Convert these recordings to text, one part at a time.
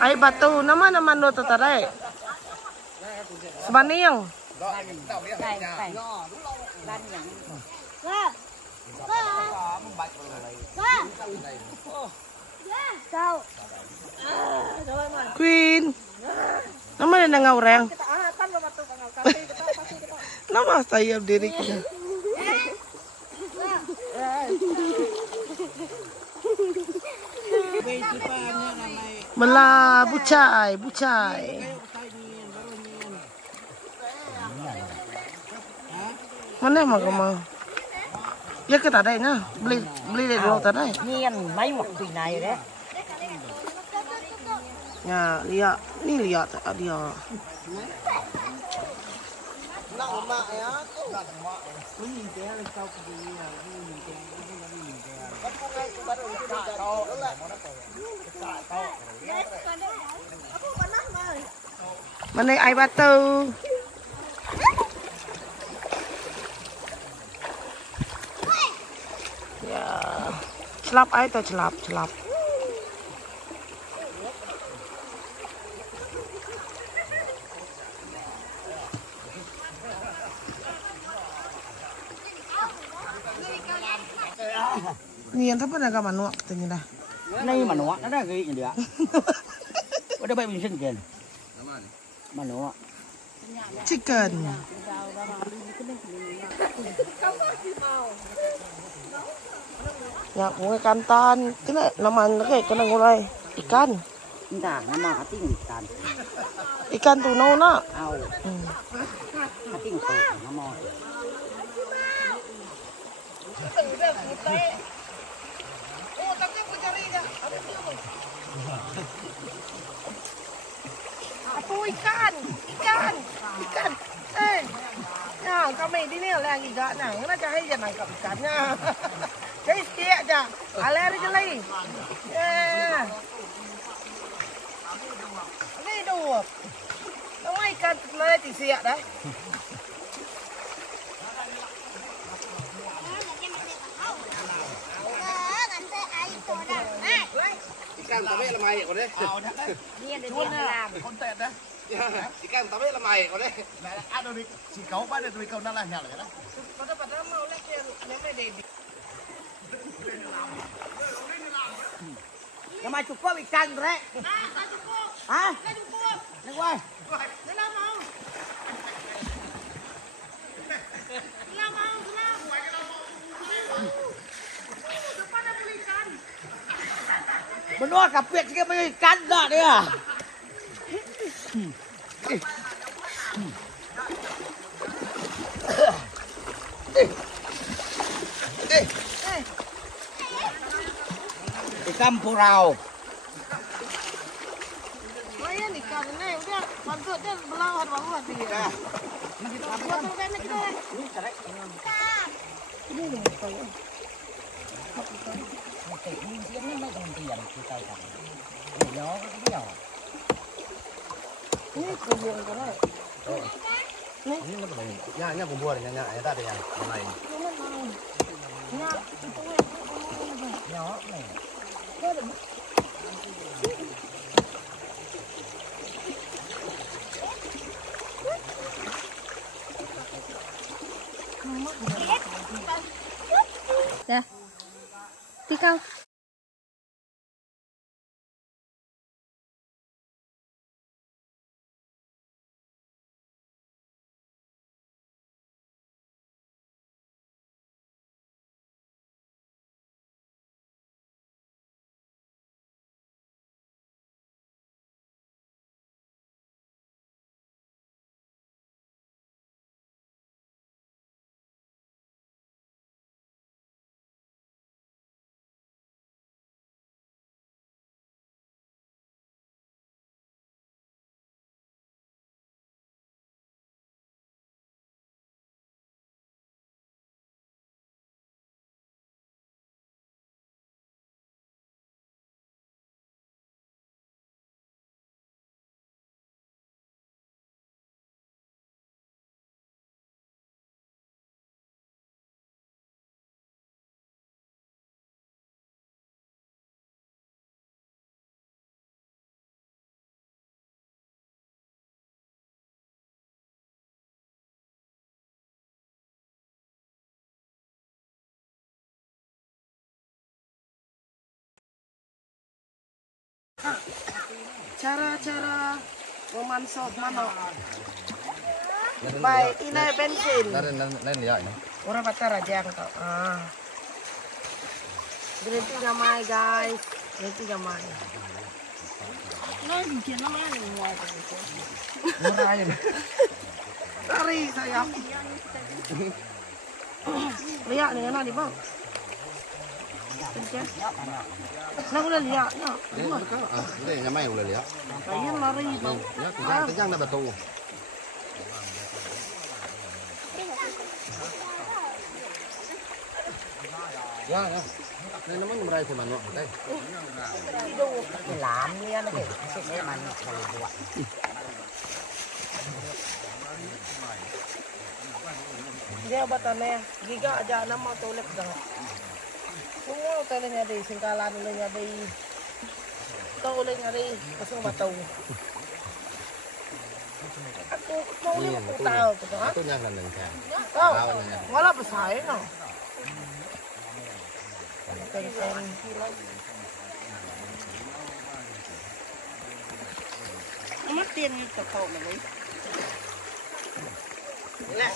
Ay batu naman lo tatare. Sebaniang. Queen. Nama ada ngaureng. Nama saya berdiri kita. Belah bucai. Mana mà mau? Ya kita ada na, beli dari luar tadi. Nhiên mấy một tùy này rồi đấy. Ya, lihat, ni lihat dia. Mana air batu? Ya, celap air atau celap. Nian apa nak manuak katanya dah. Này mà nó đã ghi gì được. Udah baik bensin kan. Mana? Chicken. Ya, bunga kantan. Kena naman lagi kena ngulai ikan. Entah, nama hati ikan. Ikan tuna na. Au. Hati itu nama. Apa ikan? Ya, kami di ni lah ikan nah. Kena cari je nangkap ikannya. Jadi sikit aja. Aler je lagi. Ini dua. Nama ikan mana tisiak dah. Ikan tabe lamai kau deh. Nhiên để nhiên làm. Con tẹt dah. Ikan tabe lamai kau deh. Ada ni si kau pada tu kau nak lah nyala kan? Pada mau nak dia dedi. Nama cukup ikan bre. Hah? Nak wai. Benua kapit sikit punya ikan tak dia. Ikan purau. Lumayan ikan ni. Udah, mantap dia belahan bawah dia. Buat makan kita. Ini tarik. Ini ni apa ya? Tự nhiên diễn nó mới đồng tiền thì tài sản để nó cái nhiều Ini kubuang ko na. Ini nak main. Nya kubur nya ada deh yang lain. Nya, itu nhỏ này Dah. Tikau. Cara-cara memansot manok. Baik, ini bensin. Lain lihat ini. Orang pacar aja kau. Berhenti gamai guys. Berhenti gamai. Murah aja. Lari saya. Lihat ni mana di bang? Nak boleh lihat ya. Ini nyamai boleh lihat. Saya lari bang. Ya, kejang dah betul. Ya, ya. Ini namanya meraih sama manok, kan? Làm nha nó kìa. Cái mà nó buat. Dia batane giga aja nama tolek dah. Semua toleknya di singkalan toleknya di toleknya di pasang batau. Aku ni aku tahu betul kan? Itu yang nang kan. Tahu. Malah besar no. Mất tiền như tập hộ mà lấy. Lẹ.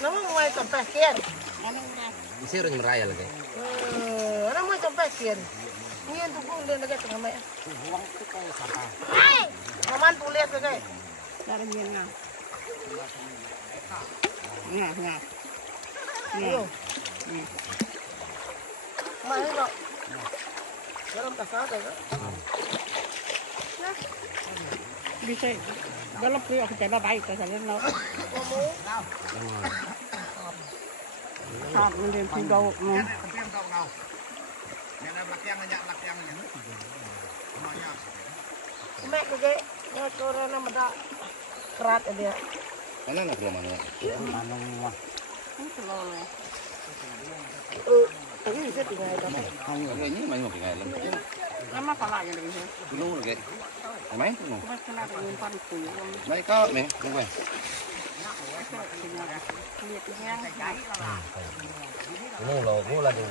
Nó ngoài cầm bạc kiên. Isi orang meraih lagi. Nó ngoài cầm bạc kiên. Nghiên tu cũng lên cái tầng mẹ. Maman tu lihat cái. Cara nghiên nào. Ngah ngah. Iyo. Mai nó. Dalam kasar kan? Bisa dalam priok kita baik kasarnya no. Hạt lên phi đầu nó. Mẹ cái nó cho ra nó mà đã kerat dia. Mana nak belum mana? Manong. Tapi bisa tinggal dapat. Không, ini main mau tinggal. Nama pala yang dari sini. Dulu lagi. Main tu. Mas kena umpan kuyu. Baik kau ni, tunggu. Mulu lah tu.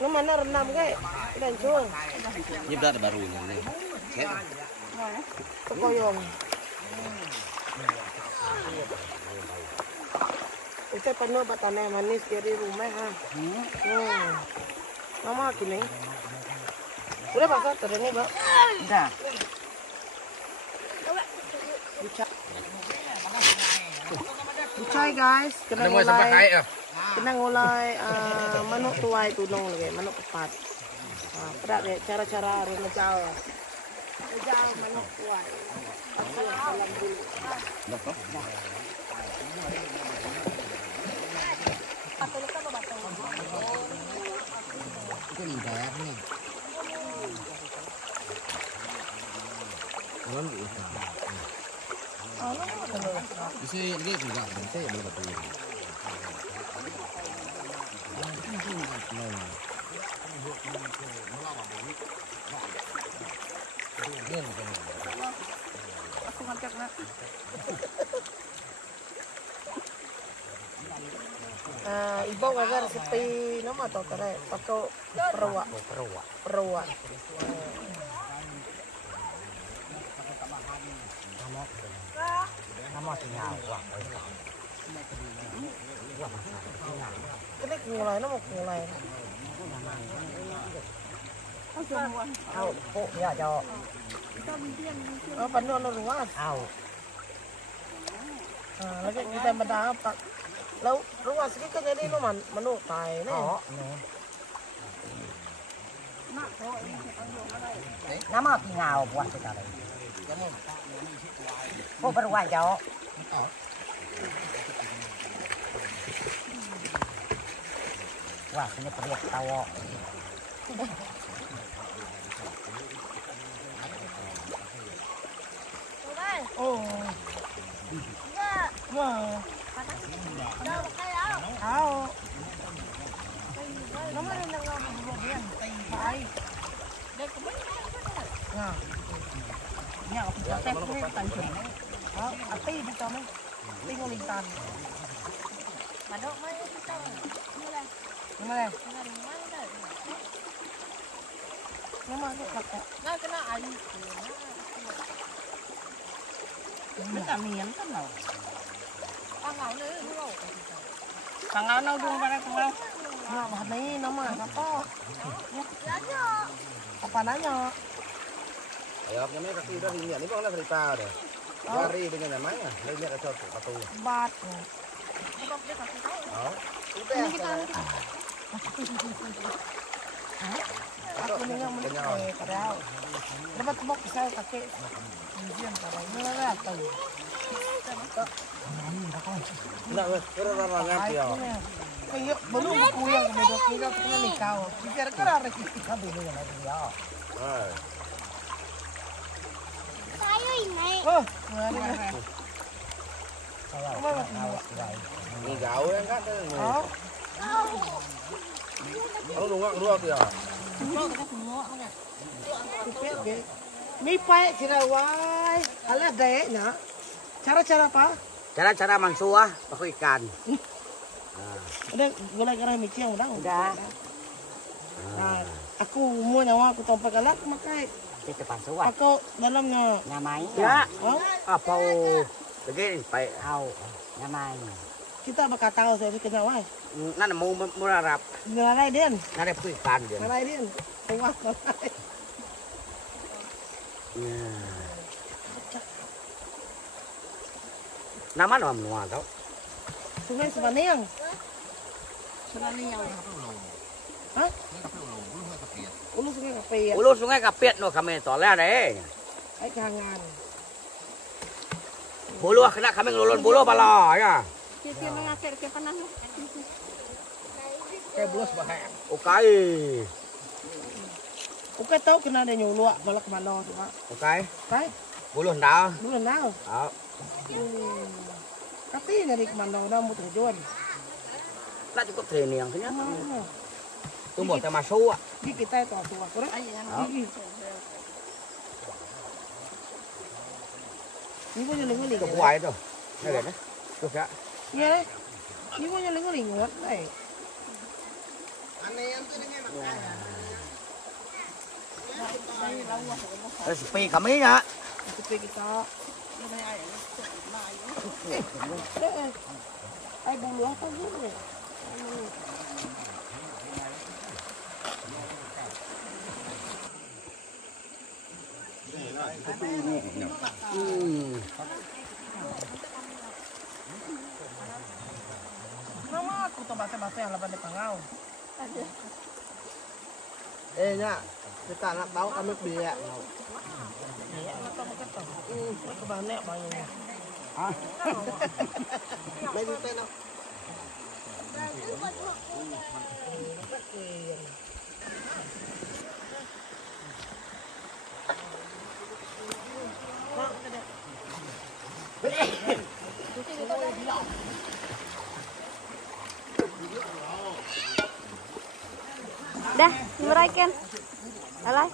Lu mana rendam ke? Dan cung. Ini dah baru ni. Koyong. Itu penuh batane manis dari rumah ha. Mama kini. Udah pasal terus Mbak. Dah. Bucai guys, kena ngulai. Kena ngulai manuk tuai tunong lagi, manuk kepat. Perak deh cara-cara orang ngejau. Ngejau manuk tuai. Dalam dulu. Itu ni bayar ni. Bisa ni juga, saya boleh betul. Aku ngajak nak. Ibu agar sepi nama atau kare pakai perawak. Perawak. Nama sinyal wah. Ini mulai nama mulai. Au, phụ ya cho. Penuh luas. Au. Lagi kita mendapat. Lalu ruas ini kan jadi nomor menu tay nih. Nama sinyal buat kita đây. Phụ berwa cho. Wah, ini periak tawo. Oh. Wah. Tahu. Nomor yang ngomong baik. Nah. Ini aku tek ni tanjung. Oh, api di sana. Tinggal lintan. Manok mai kita. Mana? Nama tu kakak. Nak kena air. Nó cả miếng thật nào. Tangau nữa đúng không? Tangau đâu đúng vào đây tangau. Nó mà này nó mà nó to. Apa nanya? Ayo, nyamai kaki udah ini bang lah cerita deh. Lari dengan namanya, lainnya ada satu. Bat. Oh, Ini kita. Aku ni yang menikah padahal. Dapat bok saya kakek. Diam pada ini lah tahu. nak kerana ngapi ya. Kayak belum aku yang bedok kita kena nikah. Pikir kerana kita dulu yang ada ya. Tayo ini. Oh, mari. Ni gaul yang kan tu. Oh. Kalau luak tu ya. Ni pai cirawai. Alah deh nak. Cara-cara apa? Cara-cara mansuah pakai ikan. Ada gulai garam micin udah. Udah. Nah, aku mau nyawa aku tompak galak makai. Kita mansuah. Aku dalamnya. Nyamai. Ya. Oh, Apa? Lagi pai hau. Nyamai. kita bakal tahu saya kena wai. Nanti mau murarap. Ngalai dia. Nanti pakai ikan dia. Ngalai dia. Tengah ngalai. Nama nama mua tau. Sungai Sebaniyang. Hah? Ulu sungai Kapia. Ulu sungai Kapiat no kami toleh deh. Ai kangan. Bulu kena kami ngulun bulu pala ya. Kita mengakhir ke panas. Kayak bulas bahaya. Okai. Oke tahu kena ada nyuluak balak malo tu Pak. Okai. Kai, Bulu ndak. belum tahu. Đó. Tapi dari kemana dah mau tujuan. Đã cukup training thứ nhất. Nah, Tôi một tay mà sâu ạ. di kita itu tua kurang. Ini punya lengan Tôi lingot. quay rồi. Đây này đấy. Được ạ. Iya deh. Ini punya lengan lingot. Đây speed kami ya. Tapi kita. Ai bulu apa gitu? Nama aku tuh bahasa-bahasa yang lepas di pangau. Nya, kita nak tahu kami biak. Iya, atau mungkin tahu. Kebanyak banyak. Mai di tena. Dah, meraihkan. Alai.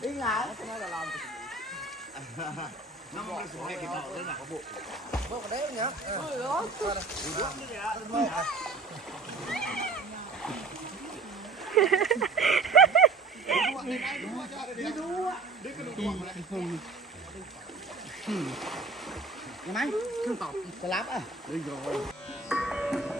Đi ngại. Nó mau suai kita tu nak bu. Bu cái đấy nhá. Cái máy. Cái láp à. Đi rồi.